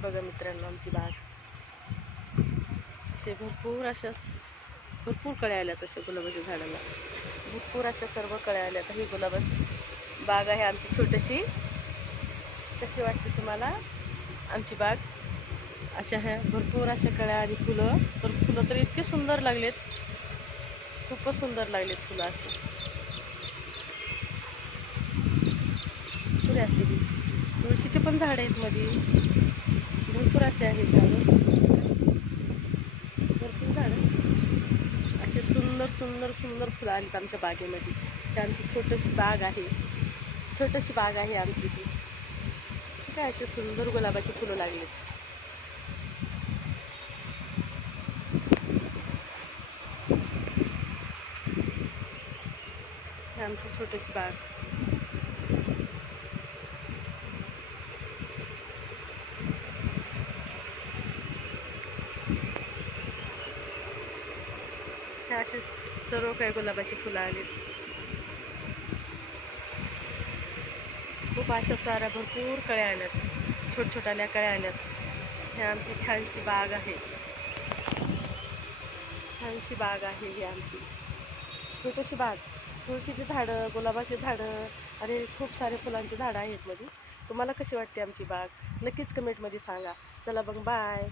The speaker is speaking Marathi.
बघा मित्रांनो आमची बाग. असे भरपूर अशा भरपूर कळ्या आल्या तसे गुलाबाच्या झाडाला. भरपूर अशा सर्व कळ्या आल्या तर ही गुलाबाची बाग आहे आमची छोटीशी. कशी वाटते तुम्हाला? आमची बाग. अशा ह्या भरपूर अशा कळ्या आणि फुलं. तर फुलं तर इतके सुंदर लागलेत. खूपच सुंदर लागलेत फुलं अशी. पुरे असे तुळशीचे पण झाड आहेत मध्ये भरपूर असे आहेत झाडं. भरपूर झाडं. असे सुंदर सुंदर सुंदर फुलं आहेत आमच्या बागेमध्ये. ते आमची छोटीशी बाग आहे. छोटीशी बाग आहे आमची ती ठीक आहे असे सुंदर गुलाबाची फुलं लागलीत आमची छोटीशी बाग. हे असे सर्व काही गुलाबाची फुलं आली. खूप अशा साऱ्या भरपूर कळ्या आल्यात. छोट छोट्याल्या कळ्या आल्यात. हे आमची छानशी बाग आहे. छानशी बाग आहे ही आमची. छोटीशी बाग? तुळशीची झाडं गुलाबाची झाडं आणि खूप सारे फुलांची झाडं आहेत मध्ये तुम्हाला कशी वाटते आमची बाग? नक्कीच कमेंटमध्ये सांगा. चला मग बाय